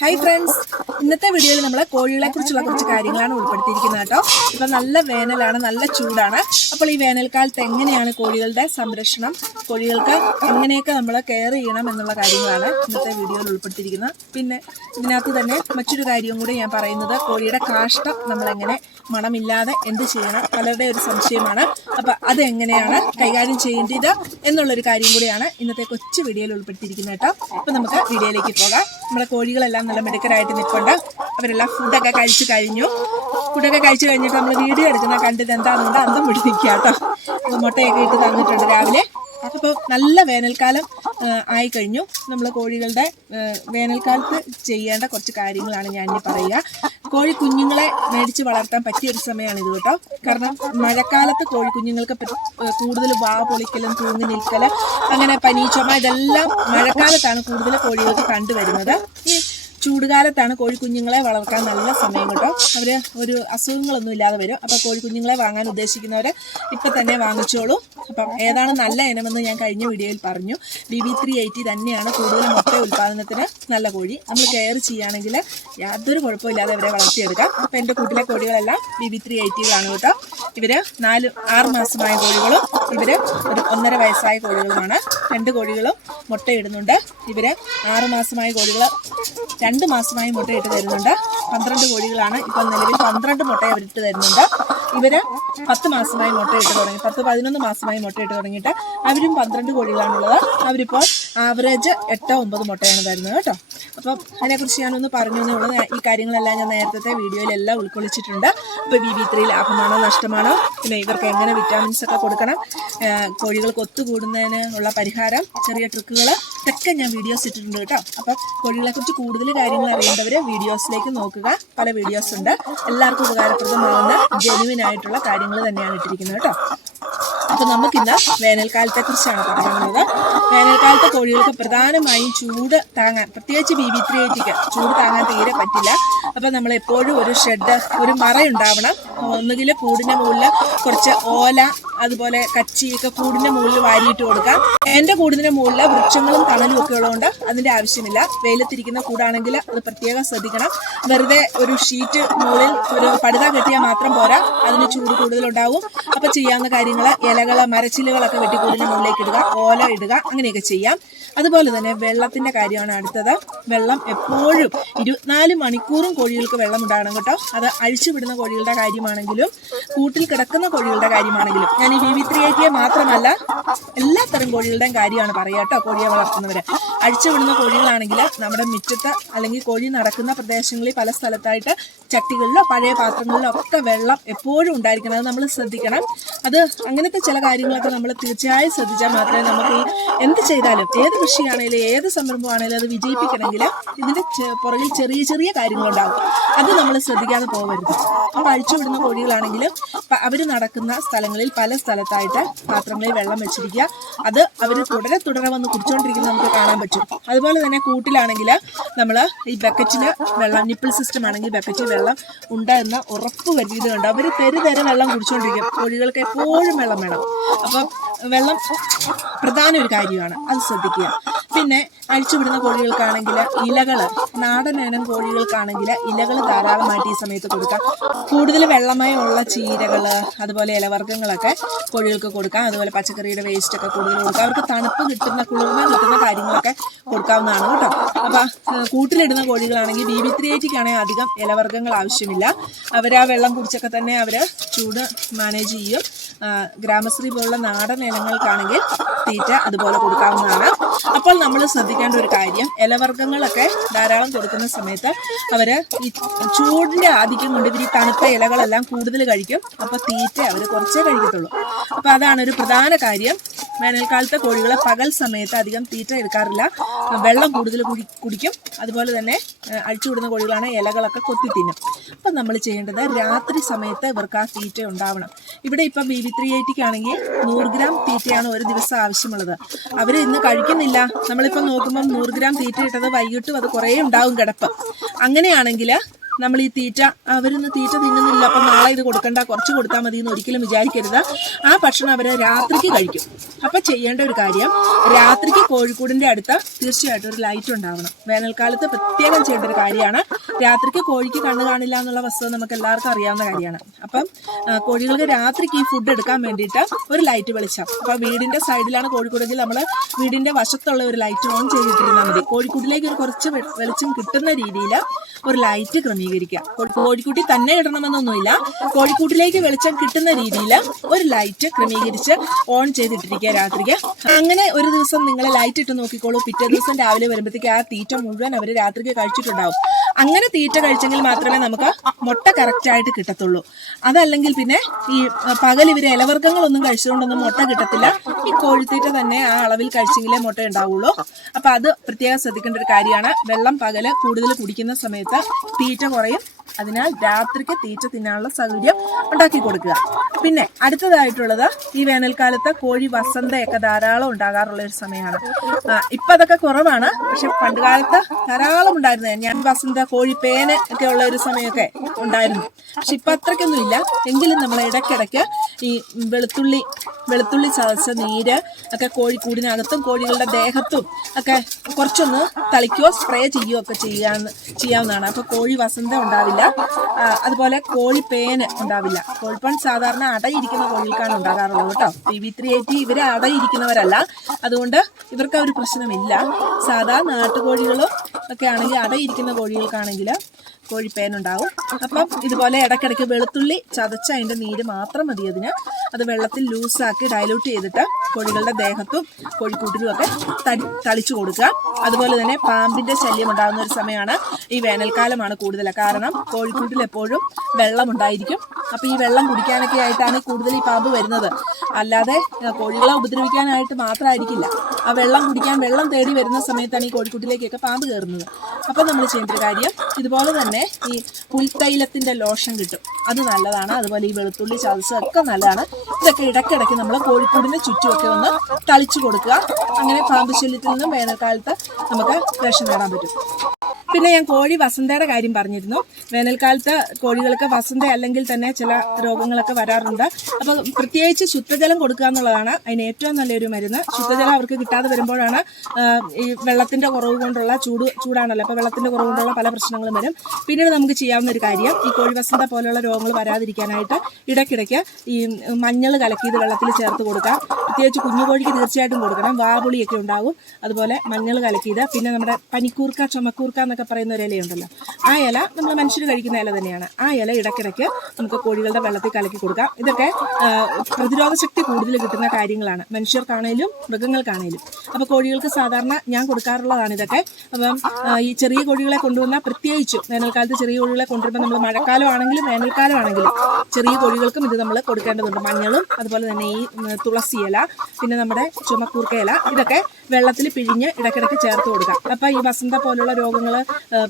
Hi friends ഇന്നത്തെ വീഡിയോയിൽ നമ്മൾ കോഴികളെ കുറിച്ചുള്ള കുറച്ച് കാര്യങ്ങളാണ് ഉൾപ്പെടുത്തിയിരിക്കുന്നത് കേട്ടോ. ഇപ്പം നല്ല വേനലാണ് നല്ല ചൂടാണ്. അപ്പോൾ ഈ വേനൽക്കാലത്ത് എങ്ങനെയാണ് കോഴികളുടെ സംരക്ഷണം? കോഴികൾക്ക് എങ്ങനെയൊക്കെ നമ്മൾ കെയർ ചെയ്യണം എന്നുള്ള കാര്യങ്ങളാണ് ഇന്നത്തെ വീഡിയോയിൽ ഉൾപ്പെടുത്തിയിരിക്കുന്നത്. പിന്നെ ഇതിനകത്ത് തന്നെ മറ്റൊരു കാര്യവും കൂടി ഞാൻ പറയുന്നത് കോഴിയുടെ കാഷ്ടം നമ്മളെങ്ങനെ മണമില്ലാതെ എന്ത് ചെയ്യണം? പലരുടെ ഒരു സംശയമാണ്. അപ്പം അതെങ്ങനെയാണ് കൈകാര്യം ചെയ്യേണ്ടത് എന്നുള്ളൊരു കാര്യം കൂടിയാണ് ഇന്നത്തെ കൊച്ചു വീഡിയോയിൽ ഉൾപ്പെടുത്തിയിരിക്കുന്നത് കേട്ടോ. അപ്പം നമുക്ക് വീഡിയോയിലേക്ക് പോകാം. നമ്മുടെ കോഴികളെല്ലാം നല്ല മിടുക്കരായിട്ട് നിൽപ്പുണ്ട് അവരെല്ലാം ഫുഡൊക്കെ കഴിച്ചു കഴിഞ്ഞു. ഫുഡൊക്കെ കഴിച്ചു കഴിഞ്ഞിട്ട് നമ്മൾ വീഡിയോ എടുക്കുന്ന കണ്ടിട്ട് എന്താണെന്നുണ്ട് അന്തം പിടി നിൽക്കുക കേട്ടോ. മുട്ടയൊക്കെ ഇട്ട് തന്നിട്ടുണ്ട് രാവിലെ. അപ്പോൾ നല്ല വേനൽക്കാലം ആയി ആയിക്കഴിഞ്ഞു നമ്മൾ കോഴികളുടെ വേനൽക്കാലത്ത് ചെയ്യേണ്ട കുറച്ച് കാര്യങ്ങളാണ് ഞാൻ ഇനി പറയുക. കോഴി കുഞ്ഞുങ്ങളെ മേടിച്ച് വളർത്താൻ പറ്റിയ ഒരു സമയമാണ് ഇത് കേട്ടോ. കാരണം മഴക്കാലത്ത് കോഴി കുഞ്ഞുങ്ങൾക്ക് കൂടുതൽ വാ പൊളിക്കലും തൂങ്ങി നിൽക്കലും അങ്ങനെ പനി ചുമ ഇതെല്ലാം മഴക്കാലത്താണ് കൂടുതൽ കോഴികൾക്ക് കണ്ടുവരുന്നത്. ചൂടുകാലത്താണ് കോഴിക്കുഞ്ഞുങ്ങളെ വളർത്താൻ നല്ല സമയം കേട്ടോ. അവർ ഒരു അസുഖങ്ങളൊന്നും ഇല്ലാതെ വരും. അപ്പോൾ കോഴിക്കുഞ്ഞുങ്ങളെ വാങ്ങാൻ ഉദ്ദേശിക്കുന്നവർ ഇപ്പം തന്നെ വാങ്ങിച്ചോളൂ. അപ്പം ഏതാണ് നല്ല ഇനമെന്ന് ഞാൻ കഴിഞ്ഞ വീഡിയോയിൽ പറഞ്ഞു. ബി ബി ത്രീ എയ്റ്റി തന്നെയാണ് കൂടുതൽ മുട്ട ഉൽപ്പാദനത്തിന് നല്ല കോഴി. നമ്മൾ കെയർ ചെയ്യുകയാണെങ്കിൽ യാതൊരു കുഴപ്പമില്ലാതെ അവരെ വളർത്തിയെടുക്കാം. അപ്പോൾ എന്റെ കൂട്ടിലെ കോഴികളെല്ലാം ബി ബി ത്രീ എയ്റ്റികളാണ് കേട്ടോ. ഇവർ നാല് ആറ് മാസമായ കോഴികളും ഇവർ ഒരു ഒന്നര വയസ്സായ കോഴികളുമാണ്. രണ്ട് കോഴികളും മുട്ടയിടുന്നുണ്ട് ഇവർ ആറുമാസമായ കോഴികൾ രണ്ട് മാസമായി മുട്ടയിട്ട് തരുന്നുണ്ട്. പന്ത്രണ്ട് കോഴികളാണ് ഇപ്പോൾ നിലവിൽ പന്ത്രണ്ട് മുട്ട അവരിട്ട് തരുന്നുണ്ട്. ഇവർ പത്ത് മാസമായി മുട്ടയിട്ട് തുടങ്ങി പത്ത് പതിനൊന്ന് മാസമായി മുട്ടയിട്ട് തുടങ്ങിയിട്ട് അവരും പന്ത്രണ്ട് കോഴികളാണുള്ളത്. അവരിപ്പോൾ ആവറേജ് എട്ടോ ഒമ്പത് മുട്ടയാണ് തരുന്നത് കേട്ടോ. അപ്പം അതിനെക്കുറിച്ച് ഞാനൊന്ന് പറഞ്ഞു എന്നുള്ളത് ഈ കാര്യങ്ങളെല്ലാം ഞാൻ നേരത്തെ വീഡിയോയിലെല്ലാം ഉൾക്കൊള്ളിച്ചിട്ടുണ്ട്. അപ്പോൾ ബി ബി ത്രീ ലാഭമാണോ നഷ്ടമാണോ? പിന്നെ ഇവർക്ക് എങ്ങനെ വിറ്റാമിൻസ് ഒക്കെ കൊടുക്കണം? കോഴികൾക്ക് ഒത്തുകൂടുന്നതിന് ഉള്ള പരിഹാരം ചെറിയ ട്രിക്കുകൾ ഇതൊക്കെ ഞാൻ വീഡിയോസ് ഇട്ടിട്ടുണ്ട് കേട്ടോ. അപ്പം കോഴികളെക്കുറിച്ച് കൂടുതൽ കാര്യങ്ങൾ അറിയേണ്ടവർ വീഡിയോസിലേക്ക് നോക്കുക. പല വീഡിയോസ് ഉണ്ട്. എല്ലാവർക്കും ഉപകാരപ്രദമാകുന്ന ജെനുവിൻ ആയിട്ടുള്ള കാര്യങ്ങൾ തന്നെയാണ് ഇട്ടിരിക്കുന്നത് കേട്ടോ. അപ്പോൾ നമുക്കിന്ന് വേനൽക്കാലത്തെ കുറിച്ചാണ് പറയുന്നത് വേനൽക്കാലത്തെ കോഴികൾക്ക് പ്രധാനമായും ചൂട് താങ്ങാൻ പ്രത്യേകിച്ച് ബി ബി ത്രീ എയ്റ്റിക്ക് ചൂട് താങ്ങാൻ തീരെ പറ്റില്ല. അപ്പം നമ്മൾ എപ്പോഴും ഒരു ഷെഡ് ഒരു മറയുണ്ടാവണം. ഒന്നുകിൽ കൂടിന്റെ മുകളിൽ കുറച്ച് ഓല അതുപോലെ കച്ചിയൊക്കെ കൂടിന്റെ മുകളിൽ വാരിയിട്ട് കൊടുക്കാം. എന്റെ കൂടിന്റെ മുകളിൽ വൃക്ഷങ്ങളും തണലും ഒക്കെ ഉള്ളതുകൊണ്ട് അതിന്റെ ആവശ്യമില്ല. വെയിലത്തിരിക്കുന്ന കൂടാണെങ്കിൽ അത് പ്രത്യേകം ശ്രദ്ധിക്കണം. വെറുതെ ഒരു ഷീറ്റ് മുകളിൽ ഒരു പടുത കെട്ടിയാൽ മാത്രം പോരാ. അതിന് ചൂട് കൂടുതലുണ്ടാവും. അപ്പോൾ ചെയ്യാവുന്ന കാര്യങ്ങൾ ഇലകൾ മരച്ചിലുകളൊക്കെ വെട്ടി കൂടിന്റെ മുകളിലേക്ക് ഇടുക. ഓല ഇടുക. അങ്ങനെയൊക്കെ ചെയ്യാം. അതുപോലെ തന്നെ വെള്ളത്തിന്റെ കാര്യമാണ് അടുത്തത്. വെള്ളം എപ്പോഴും ഇരുപത്തിനാല് മണിക്കൂറും കോഴികൾക്ക് വെള്ളം ഉണ്ടാകണം കേട്ടോ. അത് അഴിച്ചുവിടുന്ന കോഴികളുടെ കാര്യമാണെങ്കിലും കൂട്ടിൽ കിടക്കുന്ന കോഴികളുടെ കാര്യമാണെങ്കിലും. ഞാൻ ഈ ബി വി ത്രീ എയ്റ്റിയെ മാത്രമല്ല എല്ലാ തരം കോഴികളുടെയും കാര്യമാണ് പറയുക കേട്ടോ. കോഴിയെ വളർത്തുന്നവർ അഴിച്ചുവിടുന്ന കോഴികളാണെങ്കിൽ നമ്മുടെ മുറ്റത്ത് അല്ലെങ്കിൽ കോഴി നടക്കുന്ന പ്രദേശങ്ങളിൽ പല സ്ഥലത്തായിട്ട് ചട്ടികളിലോ പഴയ പാത്രങ്ങളിലോ ഒക്കെ വെള്ളം എപ്പോഴും ഉണ്ടായിരിക്കണം. അത് നമ്മൾ ശ്രദ്ധിക്കണം. അത് അങ്ങനത്തെ ചില കാര്യങ്ങളൊക്കെ നമ്മൾ തീർച്ചയായും ശ്രദ്ധിച്ചാൽ മാത്രമേ നമുക്ക് ഈ എന്ത് ചെയ്താലും ഏത് കൃഷിയാണെങ്കിലും ഏത് സംരംഭമാണെങ്കിലും അത് വിജയിപ്പിക്കണമെങ്കിൽ ഇതിന്റെ പുറകിൽ ചെറിയ ചെറിയ കാര്യങ്ങളുണ്ടാകും അത് നമ്മൾ ശ്രദ്ധിക്കാതെ പോകരുത് അപ്പോൾ അഴിച്ചുവിടുന്ന കോഴികളാണെങ്കിലും അവർ നടക്കുന്ന സ്ഥലങ്ങളിൽ പല സ്ഥലത്തായിട്ട് പാത്രങ്ങളിൽ വെള്ളം വെച്ചിരിക്കുക. അത് അവർ തുടരെ തുടരെ വന്ന് കുടിച്ചുകൊണ്ടിരിക്കുന്നത് നമുക്ക് കാണാൻ പറ്റും. അതുപോലെ തന്നെ കൂട്ടിലാണെങ്കിൽ നമ്മൾ ഈ ബക്കറ്റിൽ വെള്ളം നിപ്പിൾ സിസ്റ്റം ആണെങ്കിൽ ബക്കറ്റിൽ വെള്ളം ഉണ്ട് എന്ന് ഉറപ്പ് വരുത്തിയത് കണ്ട് അവർ തെരു തെര വെള്ളം കുടിച്ചുകൊണ്ടിരിക്കും കോഴികൾക്ക് എപ്പോഴും വെള്ളം വേണം. അപ്പം വെള്ളം പ്രധാന ഒരു കാര്യമാണ്. അത് ശ്രദ്ധിക്കുക. പിന്നെ അഴിച്ചുവിടുന്ന കോഴികൾക്കാണെങ്കിൽ ഇലകൾ നാടൻ ഇനം കോഴികൾക്കാണെങ്കിൽ ഇലകൾ ധാരാളമായിട്ട് ഈ സമയത്ത് കൊടുക്കാം. കൂടുതൽ വെള്ളമയമുള്ള ചീരകൾ അതുപോലെ ഇലവർഗങ്ങളൊക്കെ കോഴികൾക്ക് കൊടുക്കാം. അതുപോലെ പച്ചക്കറിയുടെ വേസ്റ്റ് ഒക്കെ കൂടുതൽ കൊടുക്കാം. അവർക്ക് തണുപ്പ് കിട്ടുന്ന കുളിർമ കിട്ടുന്ന കാര്യങ്ങളൊക്കെ കൊടുക്കാവുന്നതാണ് കേട്ടോ. അപ്പം കൂട്ടിലിടുന്ന കോഴികളാണെങ്കിൽ ബി ബി ത്രീ എയ്റ്റിക്കാണെങ്കിൽ അധികം ഇലവർഗങ്ങൾ ആവശ്യമില്ല. അവർ ആ വെള്ളം കുടിച്ചൊക്കെ തന്നെ അവർ ചൂട് മാനേജ് ചെയ്യും. ഗ്രാമശ്രീ പോലുള്ള നാടൻ ഇനങ്ങൾക്കാണെങ്കിൽ തീറ്റ അതുപോലെ കൊടുക്കാവുന്നതാണ്. അപ്പോൾ നമ്മൾ ശ്രദ്ധിക്കേണ്ട ഒരു കാര്യം ഇലവർഗങ്ങളൊക്കെ ധാരാളം കൊടുക്കുന്ന സമയത്ത് അവർ ഈ ചൂടിന്റെ ആധിക്യം കൊണ്ട് ഇവർ ഈ തണുത്ത ഇലകളെല്ലാം കൂടുതൽ കഴിക്കും. അപ്പോൾ തീറ്റ അവർ കുറച്ചേ കഴിക്കത്തുള്ളൂ. അപ്പോൾ അതാണ് ഒരു പ്രധാന കാര്യം. വേനൽക്കാലത്തെ കോഴികൾ പകൽ സമയത്ത് അധികം തീറ്റ എടുക്കാറില്ല. വെള്ളം കൂടുതൽ കുടി കുടിക്കും. അതുപോലെ തന്നെ അഴിച്ചുവിടുന്ന കോഴികളാണ് ഇലകളൊക്കെ കൊത്തി തിന്നും. അപ്പം നമ്മൾ ചെയ്യേണ്ടത് രാത്രി സമയത്ത് ഇവർക്ക് ആ തീറ്റ ഉണ്ടാവണം. ഇവിടെ ഇപ്പം ബി വി ത്രീ എയ്റ്റിക്കാണെങ്കിൽ നൂറ് ഗ്രാം തീറ്റയാണ് ഒരു ദിവസം ആവശ്യമുള്ളത്. അവർ ഇന്ന് കഴിക്കുന്നില്ല. നമ്മളിപ്പം നോക്കുമ്പം നൂറ് ഗ്രാം തീറ്റ ഇട്ടത് വൈകിട്ടും അത് കുറേ ഉണ്ടാവും കിടപ്പ്. അങ്ങനെയാണെങ്കിൽ നമ്മൾ ഈ തീറ്റ അവരൊന്നും തീറ്റ തിന്നുന്നില്ല അപ്പം നാളെ ഇത് കൊടുക്കണ്ട കുറച്ച് കൊടുത്താൽ മതി എന്ന് ഒരിക്കലും വിചാരിക്കരുത്. ആ ഭക്ഷണം അവരെ രാത്രിക്ക് കഴിക്കും. അപ്പം ചെയ്യേണ്ട ഒരു കാര്യം രാത്രിക്ക് കോഴിക്കൂടിന്റെ അടുത്ത് തീർച്ചയായിട്ടും ഒരു ലൈറ്റ് ഉണ്ടാവണം. വേനൽക്കാലത്ത് പ്രത്യേകം ചെയ്യേണ്ട ഒരു കാര്യമാണ് രാത്രിക്ക് കോഴിക്ക് കണ്ണ് കാണില്ല എന്നുള്ള വസ്തുത നമുക്ക് എല്ലാവർക്കും അറിയാവുന്ന കാര്യമാണ്. അപ്പം കോഴികൾക്ക് രാത്രിക്ക് ഈ ഫുഡ് എടുക്കാൻ വേണ്ടിയിട്ട് ഒരു ലൈറ്റ് വെളിച്ചം. അപ്പം വീടിന്റെ സൈഡിലാണ് കോഴിക്കൂടെങ്കിൽ നമ്മൾ വീടിന്റെ വശത്തുള്ള ഒരു ലൈറ്റ് ഓൺ ചെയ്തിട്ടിരുന്നാൽ മതി. കോഴിക്കൂടിലേക്ക് ഒരു കുറച്ച് വെളിച്ചം കിട്ടുന്ന രീതിയിൽ ഒരു ലൈറ്റ് ക്രമീകരിക്കുക കോഴി- കോഴിക്കുട്ടി തന്നെ ഇടണമെന്നൊന്നുമില്ല. കോഴിക്കൂട്ടിലേക്ക് വെളിച്ചം കിട്ടുന്ന രീതിയിൽ ഒരു ലൈറ്റ് ക്രമീകരിച്ച് ഓൺ ചെയ്തിട്ടിരിക്കുക രാത്രിക്ക്. അങ്ങനെ ഒരു ദിവസം നിങ്ങൾ ലൈറ്റ് ഇട്ട് നോക്കിക്കോളൂ. പിറ്റേ ദിവസം രാവിലെ വരുമ്പോഴത്തേക്ക് ആ തീറ്റ മുഴുവൻ അവർ രാത്രിക്ക് കഴിച്ചിട്ടുണ്ടാവും. അങ്ങനെ തീറ്റ കഴിച്ചെങ്കിൽ മാത്രമേ നമുക്ക് മുട്ട കറക്റ്റ് ആയിട്ട് കിട്ടത്തുള്ളൂ. അതല്ലെങ്കിൽ പിന്നെ ഈ പകൽ ഇവർ ഇലവർഗങ്ങളൊന്നും കഴിച്ചുകൊണ്ടൊന്നും മുട്ട കിട്ടത്തില്ല. ഈ കോഴിത്തീറ്റ തന്നെ ആ അളവിൽ കഴിച്ചെങ്കിലേ മുട്ട ഉണ്ടാവുള്ളൂ. അപ്പൊ അത് പ്രത്യേകം ശ്രദ്ധിക്കേണ്ട ഒരു കാര്യമാണ്. വെള്ളം പകൽ കൂടുതൽ കുടിക്കുന്ന സമയത്ത് തീറ്റ കുറയും അതിനാൽ രാത്രിക്ക് തീറ്റ തിന്നാനുള്ള സൗകര്യം ഉണ്ടാക്കി കൊടുക്കുക. പിന്നെ അടുത്തതായിട്ടുള്ളത് ഈ വേനൽക്കാലത്ത് കോഴി വസന്തയൊക്കെ ധാരാളം ഉണ്ടാകാറുള്ള ഒരു സമയമാണ്. ഇപ്പം അതൊക്കെ കുറവാണ്. പക്ഷെ പണ്ട് കാലത്ത് ധാരാളം ഉണ്ടായിരുന്നു. ഞാൻ വസന്ത കോഴി പേന ഒക്കെ ഉള്ള ഒരു സമയമൊക്കെ ഉണ്ടായിരുന്നു. പക്ഷെ ഇപ്പൊ അത്രയ്ക്കൊന്നും ഇല്ല. എങ്കിലും നമ്മൾ ഇടയ്ക്കിടയ്ക്ക് ഈ വെളുത്തുള്ളി വെളുത്തുള്ളി ചതച്ച നീര് ഒക്കെ കോഴി കോഴിക്കൂടിനകത്തും കോഴികളുടെ ദേഹത്തും ഒക്കെ കുറച്ചൊന്ന് തളിക്കുകയോ സ്പ്രേ ചെയ്യുകയോ ഒക്കെ ചെയ്യാന്ന് ചെയ്യാവുന്നതാണ്. അപ്പോൾ കോഴി വസന്ത ഉണ്ടാവില്ല. ആ, അതുപോലെ കോഴി പേന് ഉണ്ടാവില്ല. കോഴിപ്പൺ സാധാരണ അടയിരിക്കുന്ന കോഴികൾക്കാണ് ഉണ്ടാകാറുള്ളത് കേട്ടോ. പി വി ത്രീ എയ്റ്റി ഇവർ അടയിരിക്കുന്നവരല്ല. അതുകൊണ്ട് ഇവർക്ക് ഒരു പ്രശ്നമില്ല. സാധാ നാട്ടുകോഴികളും ഒക്കെ ആണെങ്കിൽ അടയിരിക്കുന്ന കോഴികൾക്കാണെങ്കിൽ കോഴിപ്പേനുണ്ടാവും. അപ്പം ഇതുപോലെ ഇടയ്ക്കിടയ്ക്ക് വെളുത്തുള്ളി ചതച്ച അതിന്റെ നീര് മാത്രം മതി അതിന്. അത് വെള്ളത്തിൽ ലൂസാക്കി ഡയലൂട്ട് ചെയ്തിട്ട് കോഴികളുടെ ദേഹത്തും കോഴിക്കൂട്ടിലും ഒക്കെ തടി തളിച്ചു കൊടുക്കുക. അതുപോലെ തന്നെ പാമ്പിന്റെ ശല്യം ഉണ്ടാകുന്ന ഒരു സമയമാണ് ഈ വേനൽക്കാലമാണ് കൂടുതൽ. കാരണം കോഴിക്കൂട്ടിൽ എപ്പോഴും വെള്ളം ഉണ്ടായിരിക്കും. അപ്പോൾ ഈ വെള്ളം കുടിക്കാനൊക്കെ ആയിട്ടാണ് കൂടുതൽ ഈ പാമ്പ് വരുന്നത്. അല്ലാതെ കോഴികളെ ഉപദ്രവിക്കാനായിട്ട് മാത്രമായിരിക്കില്ല ആ വെള്ളം കുടിക്കാൻ വെള്ളം തേടി വരുന്ന സമയത്താണ് ഈ കോഴിക്കൂട്ടിലേക്കൊക്കെ പാമ്പ് കയറുന്നത്. അപ്പം നമ്മൾ ചെയ്യേണ്ട കാര്യം ഇതുപോലെ തന്നെ ഈ പുൽത്തൈലത്തിന്റെ ലോഷൻ കിട്ടും. അത് നല്ലതാണ്. അതുപോലെ ഈ വെളുത്തുള്ളി ചതച്ച് ഒക്കെ നല്ലതാണ്. ഇതൊക്കെ ഇടയ്ക്കിടയ്ക്ക് നമ്മൾ കോഴിക്കൂടിന് ചുറ്റുമൊക്കെ ഒന്ന് തളിച്ചു കൊടുക്കുക. അങ്ങനെ പാമ്പ് ശല്യത്തിൽ നിന്നും വേനൽക്കാലത്ത് നമുക്ക് രക്ഷ നേടാൻ പറ്റും. പിന്നെ ഞാൻ കോഴി വസന്തയുടെ കാര്യം പറഞ്ഞിരുന്നു. വേനൽക്കാലത്ത് കോഴികൾക്ക് വസന്ത അല്ലെങ്കിൽ തന്നെ ചില രോഗങ്ങളൊക്കെ വരാറുണ്ട്. അപ്പോൾ പ്രത്യേകിച്ച് ശുദ്ധജലം കൊടുക്കുക എന്നുള്ളതാണ് അതിന് ഏറ്റവും നല്ലൊരു മരുന്ന്. ശുദ്ധജലം അവർക്ക് കിട്ടാതെ വരുമ്പോഴാണ് ഈ വെള്ളത്തിന്റെ കുറവ് കൊണ്ടുള്ള ചൂട് ചൂടാണല്ലോ. അപ്പോൾ വെള്ളത്തിന്റെ കുറവ് കൊണ്ടുള്ള പല പ്രശ്നങ്ങളും വരും. പിന്നീട് നമുക്ക് ചെയ്യാവുന്ന ഒരു കാര്യം ഈ കോഴി വസന്ത പോലെയുള്ള രോഗങ്ങൾ വരാതിരിക്കാനായിട്ട് ഇടയ്ക്കിടയ്ക്ക് ഈ മഞ്ഞൾ കലക്കിയത് വെള്ളത്തിൽ ചേർത്ത് കൊടുക്കാം പ്രത്യേകിച്ച് കുഞ്ഞുകോഴിക്ക് തീർച്ചയായിട്ടും കൊടുക്കണം. വാപുളിയൊക്കെ ഉണ്ടാകും അതുപോലെ മഞ്ഞൾ കലക്കിയത്. പിന്നെ നമ്മുടെ പനിക്കൂർക്ക ചുമക്കൂർക്ക പറയുന്ന ഒരു ഇലയുണ്ടല്ലോ. ആ ഇല നമ്മൾ മനുഷ്യർ കഴിക്കുന്ന ഇല തന്നെയാണ്. ആ ഇല ഇടയ്ക്കിടയ്ക്ക് നമുക്ക് കോഴികളുടെ വെള്ളത്തിൽ കലക്കി കൊടുക്കാം. ഇതൊക്കെ പ്രതിരോധ ശക്തി കൂടുതൽ കിട്ടുന്ന കാര്യങ്ങളാണ്. മനുഷ്യർക്കാണേലും മൃഗങ്ങൾക്കാണേലും. അപ്പോൾ കോഴികൾക്ക് സാധാരണ ഞാൻ കൊടുക്കാറുള്ളതാണ് ഇതൊക്കെ. അപ്പം ഈ ചെറിയ കോഴികളെ കൊണ്ടുവന്നാൽ പ്രത്യേകിച്ചും വേനൽക്കാലത്ത് ചെറിയ കോഴികളെ കൊണ്ടുവരുമ്പോൾ നമ്മൾ മഴക്കാലം ആണെങ്കിലും വേനൽക്കാലം ആണെങ്കിലും ചെറിയ കോഴികൾക്കും ഇത് നമ്മൾ കൊടുക്കേണ്ടതുണ്ട്. മഞ്ഞളും അതുപോലെ തന്നെ ഈ തുളസി ഇല പിന്നെ നമ്മുടെ ചുമക്കൂർക്ക ഇല ഇതൊക്കെ വെള്ളത്തിൽ പിഴിഞ്ഞ് ഇടയ്ക്കിടയ്ക്ക് ചേർത്ത് കൊടുക്കാം. അപ്പം ഈ വസന്ത പോലുള്ള രോഗങ്ങൾ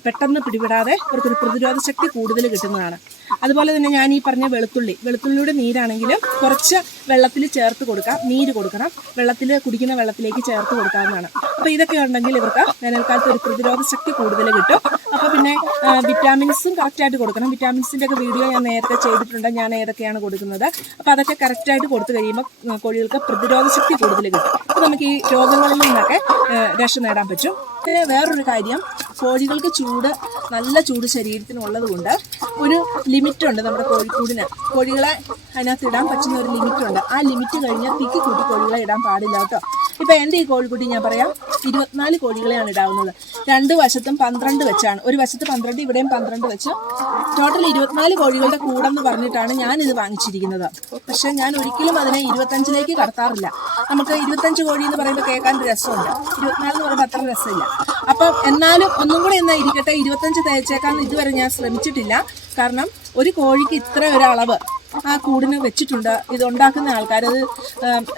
പെട്ടെന്ന് പിടിപെടാതെ അവർക്കൊരു പ്രതിരോധ ശക്തി കൂടുതൽ കിട്ടുന്നതാണ്. അതുപോലെ തന്നെ ഞാൻ ഈ പറഞ്ഞ വെളുത്തുള്ളി. വെളുത്തുള്ളിയുടെ നീരാണെങ്കിലും കുറച്ച് വെള്ളത്തിൽ ചേർത്ത് കൊടുക്കാം. നീര് കൊടുക്കണം. വെള്ളത്തിൽ കുടിക്കുന്ന വെള്ളത്തിലേക്ക് ചേർത്ത് കൊടുക്കാവുന്നതാണ്. അപ്പോൾ ഇതൊക്കെ ഉണ്ടെങ്കിൽ ഇവർക്ക് വേനൽക്കാലത്ത് ഒരു പ്രതിരോധ ശക്തി കൂടുതൽ കിട്ടും. അപ്പോൾ പിന്നെ വിറ്റാമിൻസും കറക്റ്റായിട്ട് കൊടുക്കണം. വിറ്റാമിൻസിന്റെ ഒക്കെ വീഡിയോ ഞാൻ നേരത്തെ ചെയ്തിട്ടുണ്ട്. ഞാൻ ഏതൊക്കെയാണ് കൊടുക്കുന്നത്? അപ്പോൾ അതൊക്കെ കറക്റ്റായിട്ട് കൊടുത്തു കഴിയുമ്പോൾ കോഴികൾക്ക് പ്രതിരോധ ശക്തി കൂടുതൽ കിട്ടും. അപ്പോൾ നമുക്ക് ഈ രോഗങ്ങളിൽ നിന്നൊക്കെ രക്ഷ നേടാൻ പറ്റും. പിന്നെ വേറൊരു കാര്യം കോഴികൾക്ക് ചൂട് നല്ല ചൂട് ശരീരത്തിനുള്ളത് കൊണ്ട് ഒരു ലിമിറ്റുണ്ട് നമ്മുടെ കോഴിക്കൂടിന്. കോഴികളെ അതിനകത്ത് ഇടാൻ പറ്റുന്ന ഒരു ലിമിറ്റുണ്ട്. ആ ലിമിറ്റ് കഴിഞ്ഞാൽ തിക്കി കൂട്ടി കോഴികളെ ഇടാൻ പാടില്ല കേട്ടോ. ഇപ്പം എന്റെ ഈ കോഴിക്കുട്ടി ഞാൻ പറയാം ഇരുപത്തിനാല് കോഴികളെയാണ് ഇടാവുന്നത്. രണ്ട് വശത്തും പന്ത്രണ്ട് വെച്ചാണ്. ഒരു വശത്ത് പന്ത്രണ്ട് ഇവിടെയും പന്ത്രണ്ട് വെച്ച് ടോട്ടൽ ഇരുപത്തിനാല് കോഴികളുടെ കൂടെന്ന് പറഞ്ഞിട്ടാണ് ഞാൻ ഇത് വാങ്ങിച്ചിരിക്കുന്നത്. പക്ഷെ ഞാൻ ഒരിക്കലും അതിനെ ഇരുപത്തഞ്ചിലേക്ക് കടത്താറില്ല. നമുക്ക് ഇരുപത്തഞ്ച് കോഴി എന്ന് പറയുമ്പോൾ കേൾക്കാൻ രസമുണ്ട്. ഇരുപത്തിനാല് എന്ന് പറയുമ്പോൾ അത്ര രസമില്ല. അപ്പം എന്നാലും ഒന്നും കൂടി എന്നാൽ ഇരിക്കട്ടെ. ഇരുപത്തഞ്ച് തേച്ചേക്കാൻ ഇതുവരെ ഞാൻ ശ്രമിച്ചിട്ടില്ല. കാരണം ഒരു കോഴിക്ക് ഇത്ര ഒരളവ് ആ കൂടിന് വെച്ചിട്ടുണ്ട്. ഇത് ഉണ്ടാക്കുന്ന ആൾക്കാർ അത്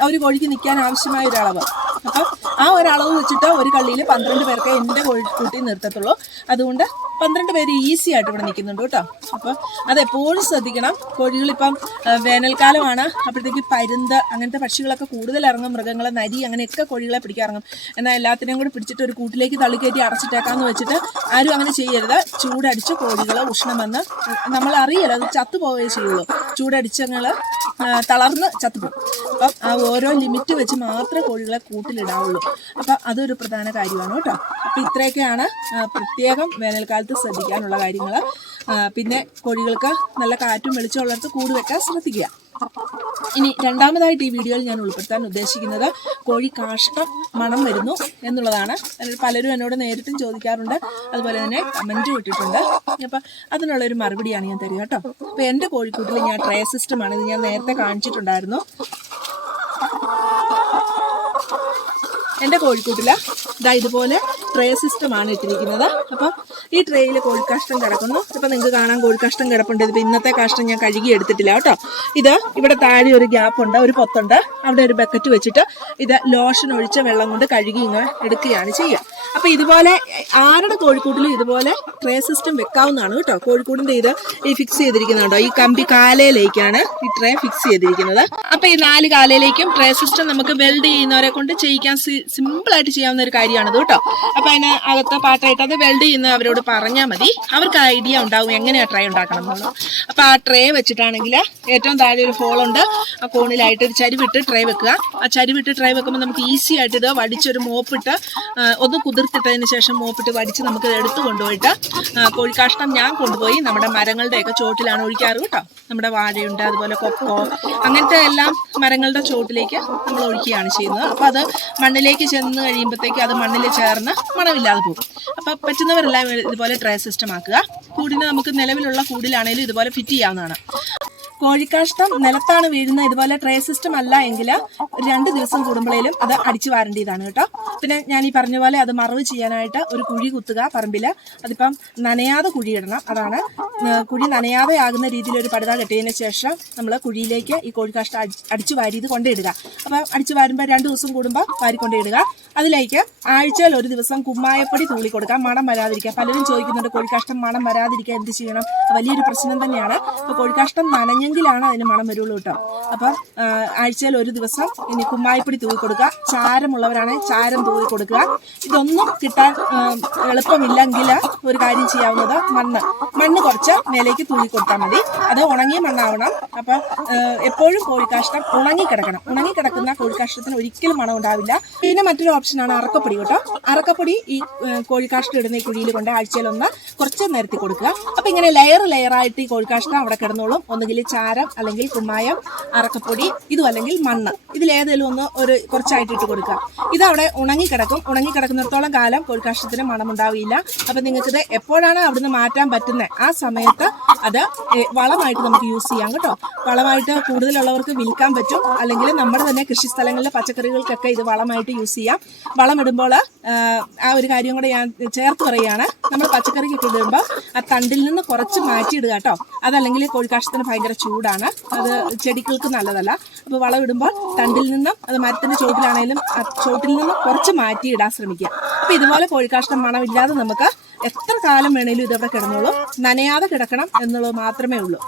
ഒരു കോഴിക്ക് നിൽക്കാൻ ആവശ്യമായ ഒരളവ് അപ്പം ആ ഒരളവ് വെച്ചിട്ട് ഒരു കള്ളിയിൽ പന്ത്രണ്ട് പേർക്ക് എന്റെ കൂട്ടി നിർത്തത്തുള്ളൂ. അതുകൊണ്ട് പന്ത്രണ്ട് പേര് ഈസി ആയിട്ട് ഇവിടെ നിൽക്കുന്നുണ്ട് കേട്ടോ. അപ്പോൾ അതെപ്പോഴും ശ്രദ്ധിക്കണം. കോഴികളിപ്പം വേനൽക്കാലമാണ്. അപ്പോഴത്തേക്ക് പരുന്ത് അങ്ങനത്തെ പക്ഷികളൊക്കെ കൂടുതൽ ഇറങ്ങും. മൃഗങ്ങളെ നരി അങ്ങനെയൊക്കെ കോഴികളെ പിടിക്കാറങ്ങും എന്നാൽ എല്ലാത്തിനെയും കൂടി പിടിച്ചിട്ട് ഒരു കൂട്ടിലേക്ക് തള്ളിക്കയറ്റി അടച്ചിട്ടേക്കാന്ന് വെച്ചിട്ട് ആരും അങ്ങനെ ചെയ്യരുത്. ചൂടടിച്ച് കോഴികൾ ഉഷ്ണം വന്ന് നമ്മൾ അറിയില്ല അത് ചത്തുപോവുകയേ ചെയ്യുള്ളൂ. ചൂടടിച്ച് ഞങ്ങൾ തളർന്ന് ചത്തുപോകും. അപ്പം ആ ഓരോ ലിമിറ്റ് വെച്ച് മാത്രമേ കോഴികളെ കൂട്ടിലിടാവുള്ളൂ. അപ്പം അതൊരു പ്രധാന കാര്യമാണ് കേട്ടോ. അപ്പം ഇത്രയൊക്കെയാണ് പ്രത്യേകം വേനൽക്കാലത്ത് ശ്രദ്ധിക്കാനുള്ള കാര്യങ്ങൾ പിന്നെ കോഴികൾക്ക് നല്ല കാറ്റും വെളിച്ചമുള്ളിടത്ത് കൂട് വെക്കാൻ ശ്രദ്ധിക്കുക. ഇനി രണ്ടാമതായിട്ട് ഈ വീഡിയോയിൽ ഞാൻ ഉൾപ്പെടുത്താൻ ഉദ്ദേശിക്കുന്നത് കോഴി കാഷ്ടം മണം വരുന്നു എന്നുള്ളതാണ്. പലരും എന്നോട് നേരിട്ടും ചോദിക്കാറുണ്ട്. അതുപോലെ തന്നെ കമന്റ് വിട്ടിട്ടുണ്ട് അപ്പം അതിനുള്ളൊരു മറുപടിയാണ് ഞാൻ തരിക കേട്ടോ. അപ്പോൾ എന്റെ കോഴിക്കൂട്ടിൽ ഞാൻ ട്രേ സിസ്റ്റമാണ് ഇത് ഞാൻ നേരത്തെ കാണിച്ചിട്ടുണ്ടായിരുന്നു. എന്റെ കോഴിക്കൂട്ടിൽ ഇതാ ഇതുപോലെ ട്രേ സിസ്റ്റമാണ് ഇട്ടിരിക്കുന്നത്. അപ്പം ഈ ട്രേയിൽ കോഴിക്കാഷ്ടം കിടക്കുന്നു. ഇപ്പം നിങ്ങൾക്ക് കാണാൻ കോഴിക്കാഷ്ടം കിടപ്പുണ്ട്. ഇതിപ്പോൾ ഇന്നത്തെ കാഷ്ടം ഞാൻ കഴുകി എടുത്തിട്ടില്ല കേട്ടോ. ഇത് ഇവിടെ താഴെ ഒരു ഗ്യാപ്പുണ്ട് ഒരു പൊത്തുണ്ട്. അവിടെ ഒരു ബക്കറ്റ് വെച്ചിട്ട് ഇത് ലോഷൻ ഒഴിച്ച വെള്ളം കൊണ്ട് കഴുകി ഇങ്ങനെ എടുക്കുകയാണ് ചെയ്യുക. അപ്പം ഇതുപോലെ ആരുടെ കോഴിക്കൂട്ടിലും ഇതുപോലെ ട്രേ സിസ്റ്റം വെക്കാവുന്നതാണ് കേട്ടോ. കോഴിക്കൂടിന്റെ ഇത് ഈ ഫിക്സ് ചെയ്തിരിക്കുന്നുണ്ടോ ഈ കമ്പി കാലയിലേക്കാണ് ഈ ട്രേ ഫിക്സ് ചെയ്തിരിക്കുന്നത്. അപ്പോൾ ഈ നാല് കാലയിലേക്കും ട്രേ സിസ്റ്റം നമുക്ക് വെൽഡ് ചെയ്യുന്നവരെ കൊണ്ട് ചെയ്യിക്കാൻ സിമ്പിൾ ആയിട്ട് ചെയ്യാവുന്ന ഒരു കാര്യമാണത് കേട്ടോ. അപ്പൊ അതിന് അകത്ത് പാട്ടായിട്ട് അത് വെൽഡ് ചെയ്യുന്ന അവരോട് പറഞ്ഞാൽ മതി. അവർക്ക് ഐഡിയ ഉണ്ടാവും എങ്ങനെയാ ട്രേ ഉണ്ടാക്കണം എന്നുള്ളത് അപ്പൊ ആ ട്രേ വെച്ചിട്ടാണെങ്കിൽ ഏറ്റവും താഴെ ഒരു ഹോൾ ഉണ്ട്. ആ കോണിലായിട്ട് ഒരു ചരിവിട്ട് ട്രേ വെക്കുക. ആ ചരിവിട്ട് ട്രേ വെക്കുമ്പോൾ നമുക്ക് ഈസി ആയിട്ട് ഇത് വടിച്ചൊരു മോപ്പിട്ട് ഒന്ന് കുതിർത്തിട്ടതിന് ശേഷം മോപ്പിട്ട് വടിച്ച് നമുക്ക് എടുത്തു കൊണ്ടുപോയിട്ട് കോഴിക്കാഷ്ടം ഞാൻ കൊണ്ടുപോയി നമ്മുടെ മരങ്ങളുടെയൊക്കെ ചോട്ടിലാണ് ഒഴിക്കാറ് കേട്ടോ. നമ്മുടെ വാഴയുണ്ട് അതുപോലെ കൊക്കോ അങ്ങനത്തെ എല്ലാം മരങ്ങളുടെ ചോട്ടിലേക്ക് നമ്മൾ ഒഴിക്കുകയാണ് ചെയ്യുന്നത്. അപ്പോൾ അത് മണ്ണിലേക്ക് ചെന്ന് കഴിയുമ്പോഴത്തേക്ക് അത് മണ്ണിൽ ചേർന്ന് മണമില്ലാതെ പോകും. അപ്പോൾ പറ്റുന്നവരെല്ലാം ഇതുപോലെ ട്രേ സിസ്റ്റം ആക്കുക കൂടിന് നമുക്ക് നിലവിലുള്ള കൂടിലാണെങ്കിലും ഇതുപോലെ ഫിറ്റ് ചെയ്യാവുന്നതാണ്. കോഴിക്കാഷ്ടം നിലത്താണ് വീഴുന്നത് ഇതുപോലെ ട്രേ സിസ്റ്റം അല്ല എങ്കിൽ രണ്ട് ദിവസം കൂടുമ്പോഴേലും അത് അടിച്ചു വാരേണ്ടതാണ് കേട്ടോ. പിന്നെ ഞാൻ ഈ പറഞ്ഞ പോലെ അത് മറവ് ചെയ്യാനായിട്ട് ഒരു കുഴി കുത്തുക പറമ്പിൽ അതിപ്പം നനയാതെ കുഴി ഇടണം അതാണ്. കുഴി നനയാതെ ആകുന്ന രീതിയിൽ ഒരു പടുത കെട്ടിയതിന് ശേഷം നമ്മൾ കുഴിയിലേക്ക് ഈ കോഴിക്കാഷ്ടം അടി- അടിച്ചു വാരി ഇത് കൊണ്ടിടുക. അപ്പം അടിച്ചു വാരുമ്പോൾ രണ്ട് ദിവസം കൂടുമ്പോൾ വാരിക്കൊണ്ടിടുക. അതിലേക്ക് ആഴ്ചയിൽ ഒരു ദിവസം കുമ്മായപ്പൊടി തൂളി കൊടുക്കാം മണം വരാതിരിക്കുക. പലരും ചോദിക്കുന്നുണ്ട് കോഴിക്കാഷ്ടം മണം വരാതിരിക്കുക എന്ത് ചെയ്യണം? വലിയൊരു പ്രശ്നം തന്നെയാണ്. അപ്പോൾ കോഴിക്കാഷ്ടം നനഞ്ഞെങ്കിലാണ് അതിന് മണം വരുള്ളൂ കേട്ടോ. അപ്പം ആഴ്ചയിൽ ഒരു ദിവസം ഇനി കുമ്മായിപ്പൊടി തൂവി കൊടുക്കുക. ചാരമുള്ളവരാണെങ്കിൽ ചാരം തൂവി കൊടുക്കുക. ഇതൊന്നും കിട്ടാൻ എളുപ്പമില്ലെങ്കിൽ ഒരു കാര്യം ചെയ്യാവുന്നത് മണ്ണ്. മണ്ണ് കുറച്ച് മേലേക്ക് തൂവി കൊടുത്താൽ മതി. അത് ഉണങ്ങിയ മണ്ണാവണം. അപ്പം എപ്പോഴും കോഴിക്കാഷ്ടം ഉണങ്ങിക്കിടക്കണം ഉണങ്ങിക്കിടക്കുന്ന ഉണങ്ങി കിടക്കുന്ന കോഴിക്കാഷ്ടത്തിന് ഒരിക്കലും മണം ഉണ്ടാവില്ല. പിന്നെ മറ്റൊരു ഓപ്ഷനാണ് അറക്കപ്പൊടി കേട്ടോ. അറക്കപ്പൊടി ഈ കോഴിക്കാഷ്ടം ഇടുന്ന കുഴിയിൽ കൊണ്ട് ആഴ്ചയിലൊന്ന് കുറച്ച് നിരത്തി കൊടുക്കുക. അപ്പം ഇങ്ങനെ ലെയർ ലെയറായിട്ട് ഈ കോഴിക്കാഷ്ടം അവിടെ കിടന്നോളും. ഒന്നുകിൽ ചാരം അല്ലെങ്കിൽ കുമ്മായം അറക്കപ്പൊടി ഇതും അല്ലെങ്കിൽ മണ്ണ്. ഇതിലേതെങ്കിലും ഒന്ന് ഒരു കുറച്ചായിട്ട് ഇട്ട് കൊടുക്കുക. ഇതവിടെ ഉണങ്ങിക്കിടക്കും. ഉണങ്ങിക്കിടക്കുന്നിടത്തോളം കിടക്കും ഉണങ്ങി കിടക്കുന്നിടത്തോളം കാലം കോഴിക്കാഷ്ടത്തിന് മണമുണ്ടാവില്ല. അപ്പം നിങ്ങൾക്കിത് എപ്പോഴാണ് അവിടുന്ന് മാറ്റാൻ പറ്റുന്നത് ആ സമയത്ത് അത് വളമായിട്ട് നമുക്ക് യൂസ് ചെയ്യാം കേട്ടോ. വളമായിട്ട് കൂടുതലുള്ളവർക്ക് വിൽക്കാൻ പറ്റും. അല്ലെങ്കിൽ നമ്മുടെ തന്നെ കൃഷി സ്ഥലങ്ങളിലെ പച്ചക്കറികൾക്കൊക്കെ ഇത് വളമായിട്ട് യൂസ് ചെയ്യാം. വളമിടുമ്പോൾ ആ ഒരു കാര്യം കൂടെ ഞാൻ ചേർത്ത് പറയുകയാണ്. നമ്മൾ പച്ചക്കറിക്കൊക്കെ ഇടുമ്പോൾ ആ തണ്ടിൽ നിന്ന് കുറച്ച് മാറ്റിയിടുക കേട്ടോ. അതല്ലെങ്കിൽ കോഴിക്കാഷ്ടത്തിന് ഭയങ്കര ചൂടാണ്. അത് ചെടികൾക്ക് നല്ലതല്ല. അപ്പോൾ വളമിടുമ്പോൾ തണ്ടിൽ നിന്നും അത് മരത്തിന്റെ ചോട്ടിലാണെങ്കിലും ചോട്ടിൽ നിന്നും കുറച്ച് മാറ്റി ഇടാൻ ശ്രമിക്കുക. അപ്പോൾ ഇതുപോലെ കോഴിക്കാഷ്ടം മണമില്ലാതെ നമുക്ക് എത്ര കാലം വേണേലും ഇതവിടെ കിടന്നോളും. നനയാതെ കിടക്കണം എന്നുള്ളത് മാത്രമേ ഉള്ളൂ.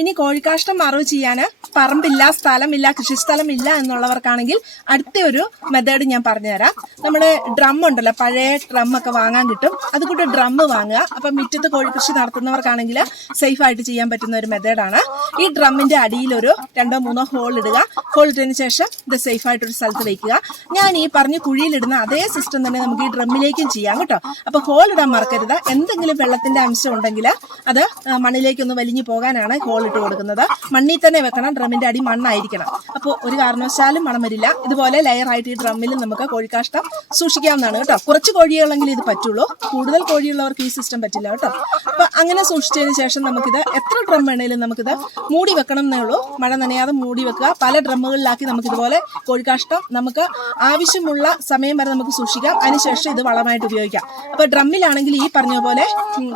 ഇനി കോഴിക്കാഷ്ടം മറവ് ചെയ്യാൻ പറമ്പില്ല സ്ഥലമില്ല കൃഷിസ്ഥലമില്ല എന്നുള്ളവർക്കാണെങ്കിൽ അടുത്ത ഒരു മെത്തേഡ് ഞാൻ പറഞ്ഞുതരാം. നമ്മുടെ ഡ്രം ഉണ്ടല്ലോ പഴയ ഡ്രം ഒക്കെ വാങ്ങാൻ കിട്ടും. അതുകൊണ്ട് ഡ്രം വാങ്ങുക. അപ്പം മുറ്റത്ത് കോഴിക്കൃഷി നടത്തുന്നവർക്കാണെങ്കിൽ സേഫ് ആയിട്ട് ചെയ്യാൻ പറ്റുന്ന ഒരു മെത്തേഡാണ് ഈ ഡ്രമ്മിന്റെ അടിയിൽ ഒരു രണ്ടോ മൂന്നോ ഹോൾ ഇടുക. ഹോൾ ഇട്ടതിന് ശേഷം ഇത് സേഫ് ആയിട്ടൊരു സ്ഥലത്ത് വെക്കുക. ഞാൻ ഈ പറഞ്ഞ കുഴിയിലിടുന്ന അതേ സിസ്റ്റം തന്നെ നമുക്ക് ഈ ഡ്രമ്മിലേക്കും ചെയ്യാം കേട്ടോ. അപ്പൊ ഹോൾ ഇടാൻ മറക്കരുത്. എന്തെങ്കിലും വെള്ളത്തിന്റെ അംശം ഉണ്ടെങ്കിൽ അത് മണ്ണിലേക്കൊന്ന് വലിഞ്ഞു പോകാനാണ് ഹോൾ ഇട്ട് കൊടുക്കുന്നത്. മണ്ണിൽ തന്നെ വെക്കണം ഡ്രമ്മിന്റെ അടി മണ്ണായിരിക്കണം. അപ്പോൾ ഒരു കാരണവശാലും മണം വരില്ല. ഇതുപോലെ ലെയർ ആയിട്ട് ഈ ഡ്രമ്മിൽ നമുക്ക് കോഴിക്കാഷ്ടം സൂക്ഷിക്കാവുന്നതാണ് കേട്ടോ. കുറച്ച് കോഴികളെങ്കിലും ഇത് പറ്റുള്ളൂ. കൂടുതൽ കോഴിയുള്ളവർക്ക് ഈ സിസ്റ്റം പറ്റില്ല കേട്ടോ. അപ്പൊ അങ്ങനെ സൂക്ഷിച്ചതിന് ശേഷം നമുക്കിത് എത്ര ഡ്രം വേണേലും നമുക്കിത് മൂടി വെക്കണം എന്നേ ഉള്ളൂ. മഴ നനയാതെ മൂടി വെക്കുക. പല ഡ്രമ്മുകളിലാക്കി നമുക്ക് ഇതുപോലെ കോഴിക്കാഷ്ടം നമുക്ക് ആവശ്യമുള്ള സമയം വരെ നമുക്ക് സൂക്ഷിക്കാം. അതിനുശേഷം ഇത് വളമായിട്ട് ഉപയോഗിക്കാം. അപ്പൊ ഡ്രമ്മിലാണെങ്കിൽ ഈ പറഞ്ഞ പോലെ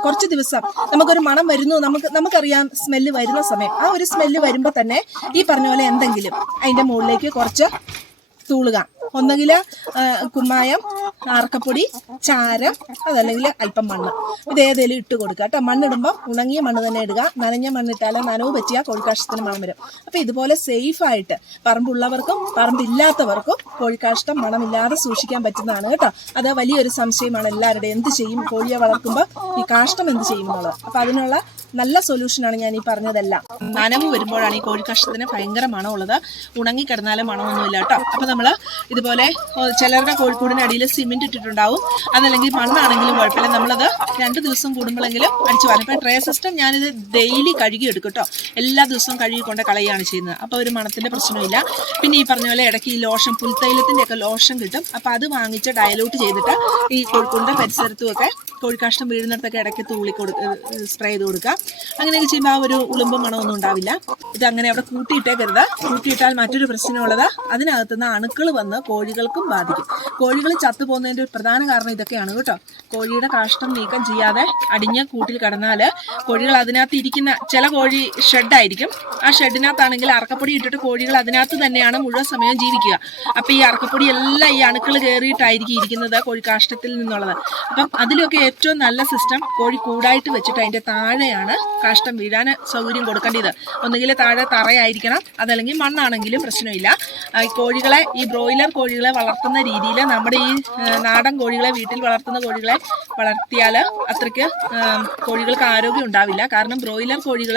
കുറച്ച് ദിവസം നമുക്കൊരു മണം വരുന്നു. നമുക്ക് നമുക്കറിയാം സ്മെല്ല് വരുന്ന സമയം. ആ ഒരു സ്മെല്ല് വരുമ്പോൾ തന്നെ ഈ പറഞ്ഞ പോലെ എന്തെങ്കിലും അതിന്റെ മുകളിലേക്ക് കുറച്ച് തൂളുക. ഒന്നുകിൽ കുമ്മായം ആർക്കപ്പൊടി ചാരം അതല്ലെങ്കിൽ അല്പം മണ്ണ്. ഇത് ഏതെങ്കിലും ഇട്ട് കൊടുക്കുക കേട്ടോ. മണ്ണിടുമ്പോൾ ഉണങ്ങിയ മണ്ണ് തന്നെ ഇടുക. നനഞ്ഞ മണ്ണിട്ടാൽ നനവ് പറ്റിയ കോഴിക്കാഷ്ടത്തിന് മണം വരും. അപ്പോൾ ഇതുപോലെ സേഫായിട്ട് പറമ്പുള്ളവർക്കും പറമ്പില്ലാത്തവർക്കും കോഴിക്കാഷ്ടം മണമില്ലാതെ സൂക്ഷിക്കാൻ പറ്റുന്നതാണ് കേട്ടോ. അത് വലിയൊരു സംശയമാണ് എല്ലാവരുടെയും. എന്ത് ചെയ്യും? കോഴിയെ വളർത്തുമ്പോൾ ഈ കാഷ്ടം എന്ത് ചെയ്യും എന്നുള്ളത്. അപ്പോൾ അതിനുള്ള നല്ല സൊല്യൂഷനാണ് ഞാൻ ഈ പറഞ്ഞതെല്ലാം. നനവ് വരുമ്പോഴാണ് ഈ കോഴിക്കാഷ്ടത്തിന് ഭയങ്കര മണമുള്ളത്. ഉണങ്ങി കിടന്നാലും മണമൊന്നുമില്ല കേട്ടോ. അപ്പോൾ നമ്മൾ ഇതുപോലെ ഓ, ചിലരുടെ കോഴിക്കൂടിന് അടിയിൽ സിമെന്റ് ഇട്ടിട്ടുണ്ടാവും. അതല്ലെങ്കിൽ മണ്ണാണെങ്കിലും കുഴപ്പമില്ല. നമ്മളത് രണ്ട് ദിവസം കൂടുമ്പോഴെങ്കിലും അടിച്ചു വരും. ഇപ്പം ട്രേ സിസ്റ്റം ഞാനിത് ഡെയിലി കഴുകി എടുക്കും കേട്ടോ എല്ലാ ദിവസവും കഴുകി കൊണ്ട് കളയുകയാണ് ചെയ്യുന്നത്. അപ്പോൾ ഒരു മണത്തിന്റെ പ്രശ്നമില്ല പിന്നെ ഈ പറഞ്ഞ പോലെ ഇടയ്ക്ക് ഈ ലോഷൻ പുൽത്തൈലത്തിന്റെ ഒക്കെ ലോഷൻ കിട്ടും. അപ്പോൾ അത് വാങ്ങിച്ച് ഡയലൂട്ട് ചെയ്തിട്ട് ഈ കോഴിക്കൂടിന്റെ പരിസരത്തുമൊക്കെ കോഴിക്കാഷ്ടം വീഴുന്നിടത്തൊക്കെ ഇടയ്ക്ക് തൂളി കൊടുക്ക സ്പ്രേ ചെയ്ത് കൊടുക്കുക. അങ്ങനെയൊക്കെ ചെയ്യുമ്പോൾ ആ ഒരു ഉളുമ്പ് മണമൊന്നും ഉണ്ടാവില്ല. ഇത് അങ്ങനെ അവിടെ കൂട്ടിയിട്ടേക്കരുത്. കൂട്ടിയിട്ടാൽ മറ്റൊരു പ്രശ്നമുള്ളത് അതിനകത്തുനിന്ന് അണുക്കൾ വന്ന് കോഴികൾക്കും ബാധിക്കും. കോഴികൾ ചത്തുപോകുന്നതിന്റെ ഒരു പ്രധാന കാരണം ഇതൊക്കെയാണ് കേട്ടോ. കോഴിയുടെ കാഷ്ടം നീക്കം ചെയ്യാതെ അടിഞ്ഞ കൂട്ടിൽ കിടന്നാൽ കോഴികൾ അതിനകത്ത് ഇരിക്കുന്ന ചില കോഴി ഷെഡായിരിക്കും ആ ഷെഡിനകത്താണെങ്കിൽ അറക്കപ്പൊടി ഇട്ടിട്ട് കോഴികൾ അതിനകത്ത് തന്നെയാണ് മുഴുവൻ സമയം ജീവിക്കുക. അപ്പം ഈ അറക്കപ്പൊടി എല്ലാം ഈ അണുക്കൾ കയറിയിട്ടായിരിക്കും ഇരിക്കുന്നത് കോഴി കാഷ്ടത്തിൽ നിന്നുള്ളത്. അപ്പം അതിലൊക്കെ ഏറ്റവും നല്ല സിസ്റ്റം കോഴി കൂടായിട്ട് വെച്ചിട്ട് അതിന്റെ താഴെയാണ് കാഷ്ടം വീഴാൻ സൗകര്യം കൊടുക്കേണ്ടത്. ഒന്നുകിൽ താഴെ തറയായിരിക്കണം. അതല്ലെങ്കിൽ മണ്ണാണെങ്കിലും പ്രശ്നമില്ല. കോഴികളെ ഈ ബ്രോയിലർ കോഴികളെ വളർത്തുന്ന രീതിയിൽ നമ്മുടെ ഈ നാടൻ കോഴികളെ വീട്ടിൽ വളർത്തുന്ന കോഴികളെ വളർത്തിയാൽ അത്രയ്ക്ക് കോഴികൾക്ക് ആരോഗ്യം ഉണ്ടാവില്ല. കാരണം ബ്രോയിലർ കോഴികൾ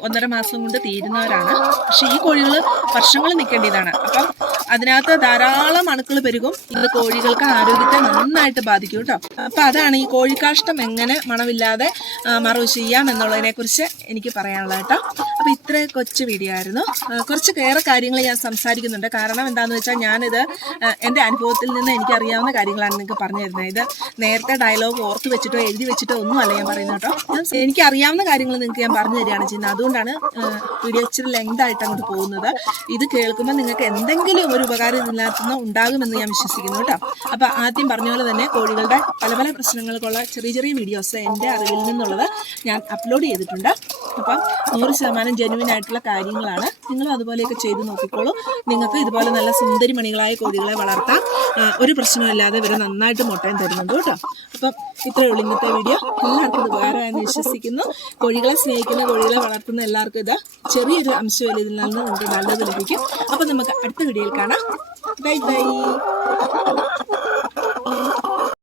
ഒന്നര മാസം കൊണ്ട് തീരുന്നവരാണ്. പക്ഷേ ഈ കോഴികൾ വർഷങ്ങൾ നിൽക്കേണ്ടതാണ്. അപ്പം അതിനകത്ത് ധാരാളം അണുക്കൾ പെരുകും. ഇത് കോഴികൾക്ക് ആരോഗ്യത്തെ നന്നായിട്ട് ബാധിക്കും കേട്ടോ. അപ്പം അതാണ് ഈ കോഴിക്കാഷ്ടം എങ്ങനെ മണമില്ലാതെ മറവ് ചെയ്യാം എന്നുള്ളതിനെക്കുറിച്ച് എനിക്ക് പറയാനുള്ളത് കേട്ടോ. ഇത്ര കൊച്ചു വീഡിയോ ആയിരുന്നു കുറച്ച് ഏറെ കാര്യങ്ങൾ ഞാൻ സംസാരിക്കുന്നുണ്ട്. കാരണം എന്താണെന്ന് വെച്ചാൽ ഞാനിത് എന്റെ അനുഭവത്തിൽ നിന്ന് എനിക്കറിയാവുന്ന കാര്യങ്ങളാണ് നിങ്ങൾക്ക് പറഞ്ഞു തരുന്നത്. ഇത് നേരത്തെ ഡയലോഗ് ഓർത്ത് വെച്ചിട്ടോ എഴുതി വെച്ചിട്ടോ ഒന്നും അല്ല ഞാൻ പറയുന്നത് കേട്ടോ. എനിക്കറിയാവുന്ന കാര്യങ്ങൾ നിങ്ങൾക്ക് ഞാൻ പറഞ്ഞു തരികയാണ് ചെയ്യുന്നത്. അതുകൊണ്ടാണ് വീഡിയോ ഇച്ചിരി ലെങ്ത് ആയിട്ട് അങ്ങോട്ട് പോകുന്നത്. ഇത് കേൾക്കുമ്പോൾ നിങ്ങൾക്ക് എന്തെങ്കിലും ഒരു ഉപകാരം ഇതിനകത്തുനിന്ന് ഉണ്ടാകുമെന്ന് ഞാൻ വിശ്വസിക്കുന്നു കേട്ടോ. അപ്പോൾ ആദ്യം പറഞ്ഞ പോലെ തന്നെ കോഴികളുടെ പല പല പ്രശ്നങ്ങൾക്കുള്ള ചെറിയ ചെറിയ വീഡിയോസ് എന്റെ അറിവിൽ നിന്നുള്ളത് ഞാൻ അപ്ലോഡ് ചെയ്തിട്ടുണ്ട്. അപ്പം നൂറ് ശതമാനം ജെനുവിൻ ആയിട്ടുള്ള കാര്യങ്ങളാണ്. നിങ്ങൾ അതുപോലെയൊക്കെ ചെയ്ത് നോക്കിക്കോളൂ. നിങ്ങൾക്ക് ഇതുപോലെ നല്ല സുന്ദരി മണികളായ കോഴികളെ വളർത്താം ഒരു പ്രശ്നമില്ലാതെ ഇവരെ നന്നായിട്ട് മുട്ടയും തരുന്നുണ്ട് കേട്ടോ. അപ്പം ഇത്രയേ ഉള്ളൂ ഇന്നത്തെ വീഡിയോ എല്ലാവർക്കും ഉപകാരമായെന്ന് വിശ്വസിക്കുന്നു. കോഴികളെ സ്നേഹിക്കുന്ന കോഴികളെ വളർത്തുന്ന എല്ലാവർക്കും ഇത് ചെറിയൊരു അംശമല്ല ഇതിൽ നിന്ന് നമുക്ക് നല്ലത് ലഭിക്കും. അപ്പം നമുക്ക് അടുത്ത വീഡിയോയിൽ കാണാം. Bye bye